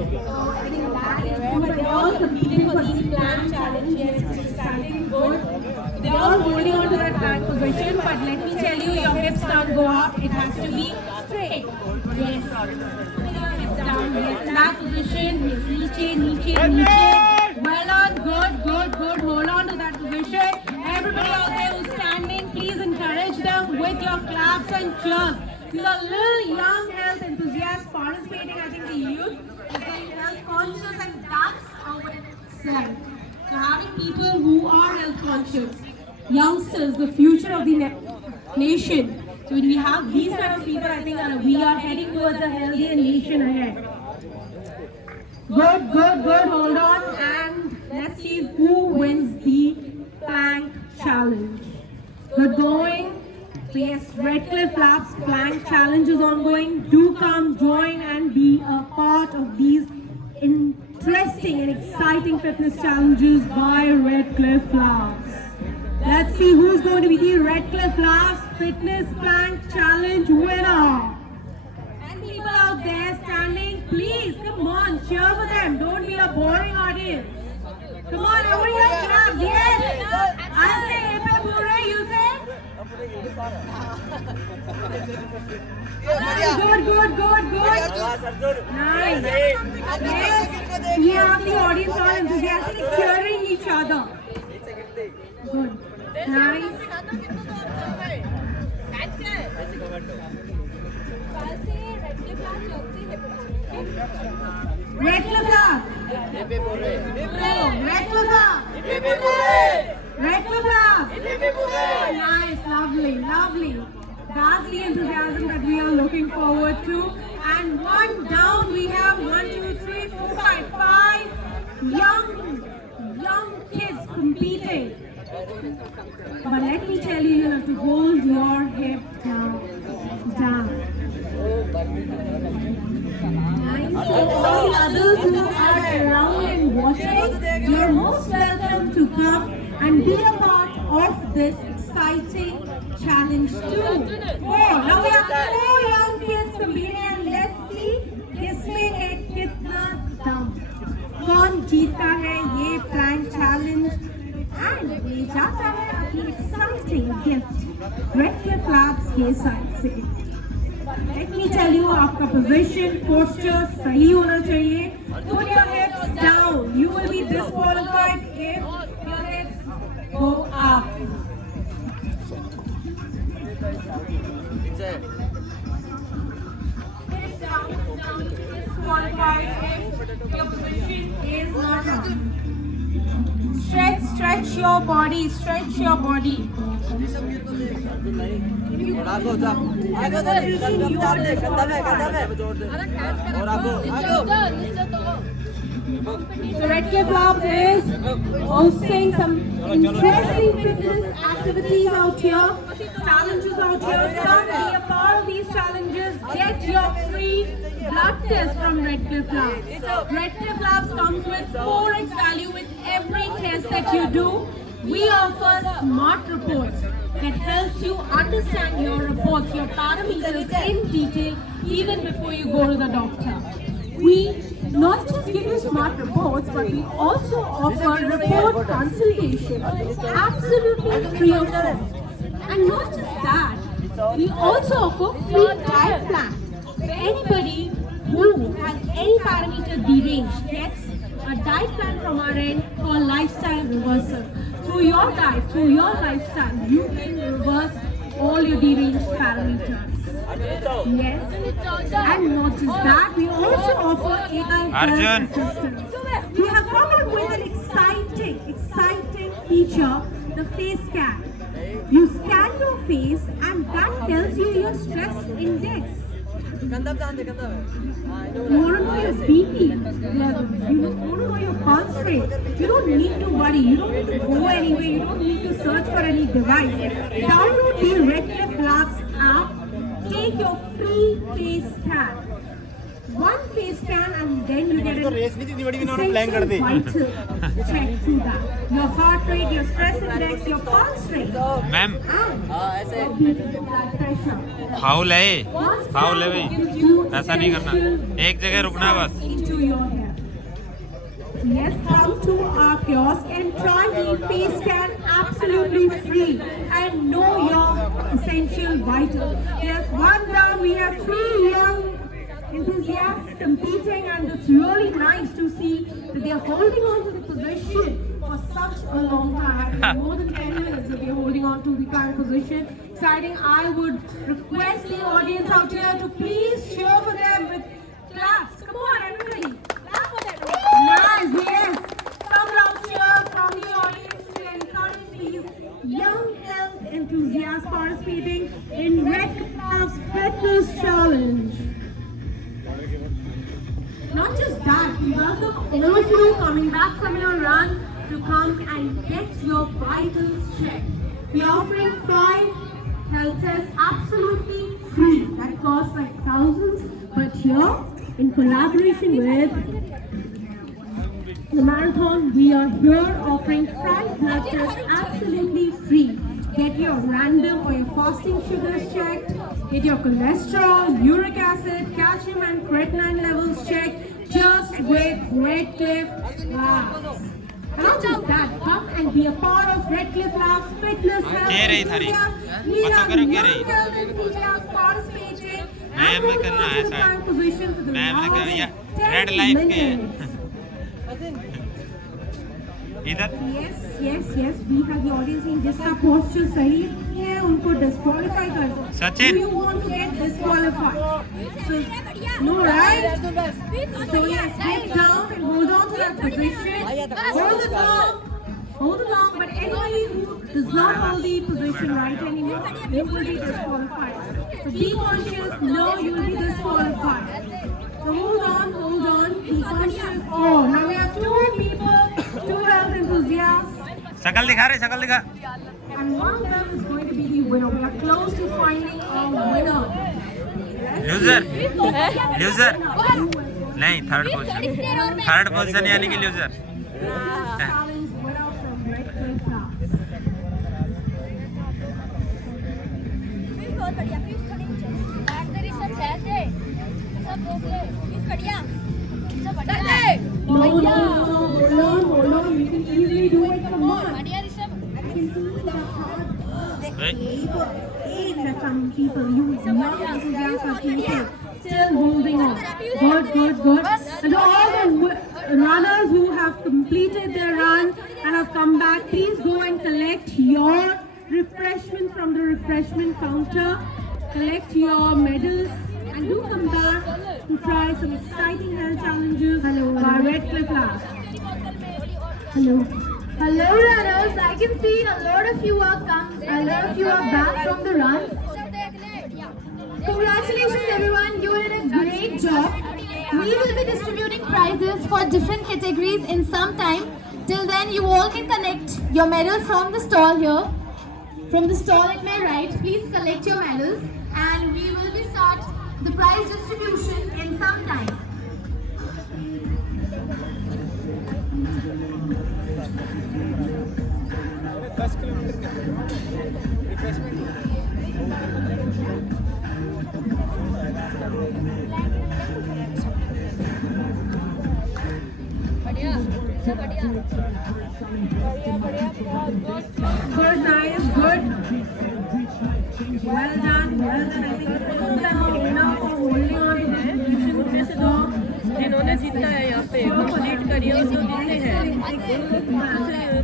I think that is good. But they're all competing for these plank challenge. Yes, it's exciting, good. They're all holding on to that plank position. But let me tell you, your hips can't go up. It has to be straight. Yes. Down. Yes, in that position. Yes, niche, niche, niche. Well done. Good, good, good. Hold on to that position. Everybody out there who's standing, please encourage them with your claps and cheers. These are little young health enthusiasts participating. I think the youth is getting health conscious, and that's our itself. So having people who are health conscious, youngsters, the future of the nation. So when we have these kind of people, I think we are heading towards a healthier nation ahead. Good, good, good. Hold on, and let's see who wins the plank challenge. Good going. So yes, Redcliffe Labs plank challenge is ongoing. Do come, join, and be a part of these interesting and exciting fitness challenges by Redcliffe Labs. Let's see who's going to be the Redcliffe Labs Fitness Plank Challenge winner. And people out there standing, please come on, cheer for them. Don't be a boring audience. Come on, everybody else clap. Yes. I'll say Epe Pure, you say? Good, good, good, good. Nice. Yes. We have the audience all enthusiastic cheering each other. Good. Nice. Redcliffe Lab. Redcliffe Lab. Redcliffe Lab. Nice, lovely, lovely. That's the enthusiasm that we are looking forward to. And one down, we have 1, 2, 3, 4, 5 young kids competing. But let me tell you, you have to hold your hip down. Nice. So all the others who are around and watching, you're most welcome to come and be a part of this exciting challenge too. Oh, now we have 4 young kids competing, and let's see किसमें है कितना दम, कौन जीतता है ये plank challenge and ले जाता है अपनी exciting gift Redcliffe Labs के साइड से. Let me tell you, आपका position, posture सही होना चाहिए. Put your hips down. You will be disqualified if your hips go up. Hips down, disqualified if your position is not up. Stretch your body, stretch your body. So Redcliffe Labs is hosting some interesting fitness activities out here, challenges out here. Come be a part of these challenges. Get your free blood test from Redcliffe Labs. Redcliffe Labs comes with 4x value with every test that you do. We offer smart reports that helps you understand your reports, your parameters in detail even before you go to the doctor. We not just give you smart reports, but we also offer report consultation absolutely free of cost. And not just that, we also offer free diet plan. So anybody who has any parameter deranged gets a diet plan from our end for lifestyle reversal. Through your diet, through your lifestyle, you can reverse all your deranged parameters. Yes. And not just that, we also offer AI assistance. We have come up with an exciting feature, the face scan. You scan your face and that tells you your stress index. You want to know your BP levels, you want to know your pulse rate. You don't need to worry, you don't need to go anywhere, you don't need to search for any device. Download the Redcliffe Labs app, take your free face scan. One face scan and then you get an essential vital check through that. Your heart rate, your stress index, your pulse rate. Ma'am And your blood pressure. Foul है भाई, ऐसा नहीं करना, एक जगह रुकना बस. Into your hair. Yes, come to our kiosk and try the face scan absolutely free and know your essential vitals. Yes, one down, we have 3 young enthusiasts competing, and it's really nice to see that they are holding on to the position for such a long time. More than 10 minutes that they're holding on to the current position. Exciting. I would request the audience out here to please cheer for them with claps. Come on, everybody. Clap for them. Nice, yes. Some loud cheer from the audience to encourage these young health enthusiasts participating in Red Class Fitness Challenge. Not just that, we welcome all of you coming back from your run to come and get your vitals checked. We are offering 5 health tests absolutely free. That costs like thousands, but here, in collaboration with the marathon, we are here offering 5 blood tests absolutely free. Get your random or your fasting sugars checked, get your cholesterol, uric acid, calcium and creatinine levels checked just with Redcliffe Labs. And not just that, come and be a part of Redcliffe Labs Fitness Health Enthusiasts. We have young health enthusiasts participating and moving on to the prime position for the last 10 minutes. Yes, we have the audience saying जिसका posture सही है उनको disqualify कर दो. Sachin. Do you want to get disqualified? So, no, right? So yes, get down and hold on to that position. Hold it long, but anybody who does not hold the position right anymore, you will be disqualified. So be conscious, no, you will be disqualified. So hold on, be conscious. Oh, now we have 2 people, 2 health enthusiasts. शकल दिखा रहे, शकल दिखा. And one of them is going to be the winner. We are close to finding a winner. Loser. नहीं, third position यानी कि loser. Challenge winner from Redcliffe Labs. बहुत बढ़िया, प्लीज थोड़ी बैठ दे सब बैठ दे सब रोक ले प्लीज बढ़िया सब बढ़िया No, hold on. You can easily do it. Come on. बढ़िया Rishabh I can see the hard that some people, you young enthusiasts are keeping, still holding on. Good. And to all the runners who have completed their run and have come back, please go and collect your refreshment from the refreshment counter. Collect your medals and do come back to try some exciting health challenges by Redcliffe Labs. Hello runners, I can see a lot of you are back from the run. Congratulations everyone, you did a great job. We will be distributing prizes for different categories in some time. Till then you all can collect your medals from the stall here. From the stall at my right, please collect your medals and we will be start the prize distribution in some time. Good, nice, good. Well done. I think both them are winner for holding on to the position. जिन्होंने जीता है यहाँ पे complete करिए उसको जीते हैं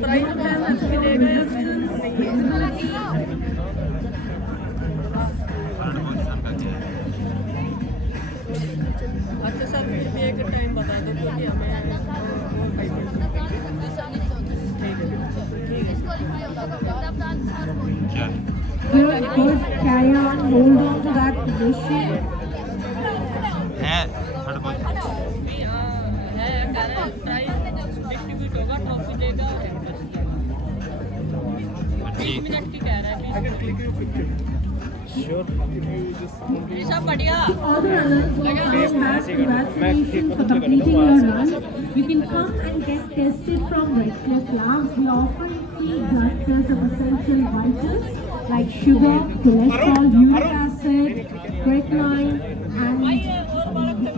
prize मिलेगा अच्छा सर एक टाइम बता दो क्योंकि Good. Carry on. Hold on to that position. है थर्ड पोजीशन. है प्राइज डिस्ट्रीब्यूट होगा ट्रॉफी देगा 20 मिनट की कह रहा है ऋषभ बढ़िया All the runners who are coming back, congratulations for completing your run. You can come and get tested from Redcliffe Labs. We offer free blood tests of essential vitals like sugar, cholesterol, uric acid, creatinine, and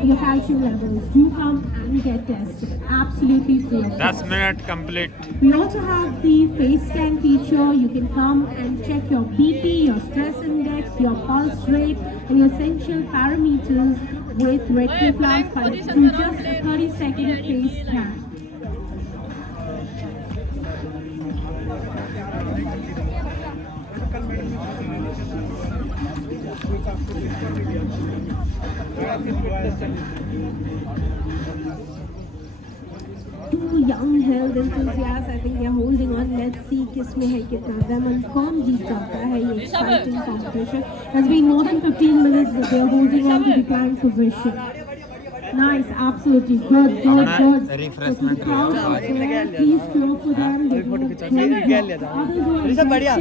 your calcium levels. Do come and get tested. Absolutely free. 10 minute complete. We also have the face scan feature. You can come and check your BP, your stress index, your pulse rate, and your essential parameters with Redcliffe Labs through just a 30-second face scan. Two young health enthusiasts, I think they are holding on. Let's see किसमें है कितना दम और कौन जीत जाता है ये exciting competition. Has been more than 15 minutes that they are holding on to the prime position. Nice, absolutely good. refreshment. Please clap for them. Others बढ़िया.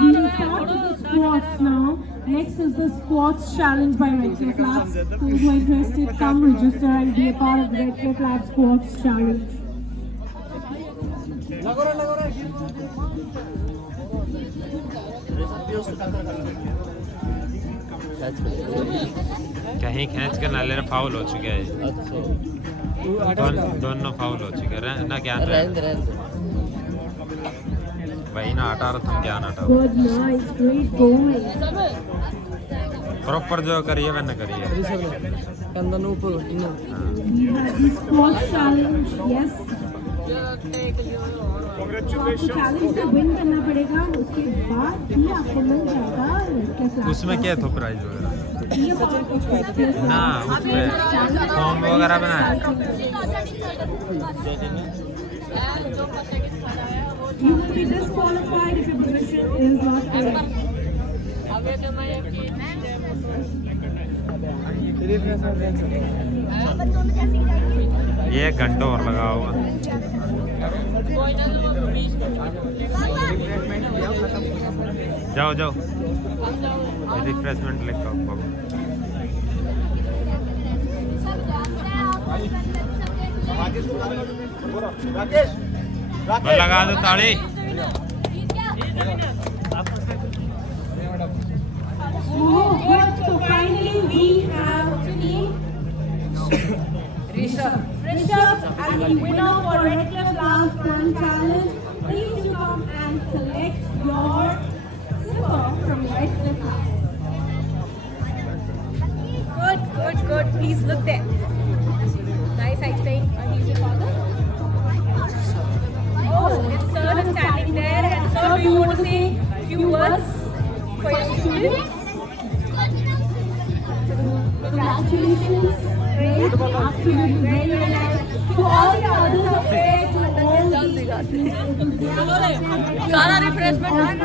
We will start with the squats now. Next is the squats challenge by Redcliffe Labs. Those who are interested, come register and be a part of the Redcliffe Labs squats challenge. कहीं खींच कर नाले में foul हो चुके हैं. दोनों foul हो चुके हैं ना. ज्ञान वही ना हटा रहा तुम. ज्ञान हटाओ. Good, nice, great going. Proper जो करिए वह न करिए. We have the squat challenge. Yes. Challenge को विन करना पड़ेगा. उसके बाद ही आपको मिल जाएगा Redcliffe Labs. उसमें क्या था प्राइज वगैरह? ये part of Redcliffe Labs. ना उसमें फॉर्म वगैरह बनाया. You will be disqualified if your position is not correct. ये एक घंटा और लगा होगा. जाओ जाओ. रिफ्रेशमेंट लिखो. लगा दो ताली. Oh, good. So finally we have Rishabh as the winner for Redcliffe Labs Grand Challenge. Please do come and collect your super from Redcliffe Labs. Good. Please look there. Nice Einstein. He's your father. Oh, his sir is standing there. And sir, do you want to say a few words for your students? Congratulations. Great. Absolutely very nice. To all the others up there, to all the सारा refreshment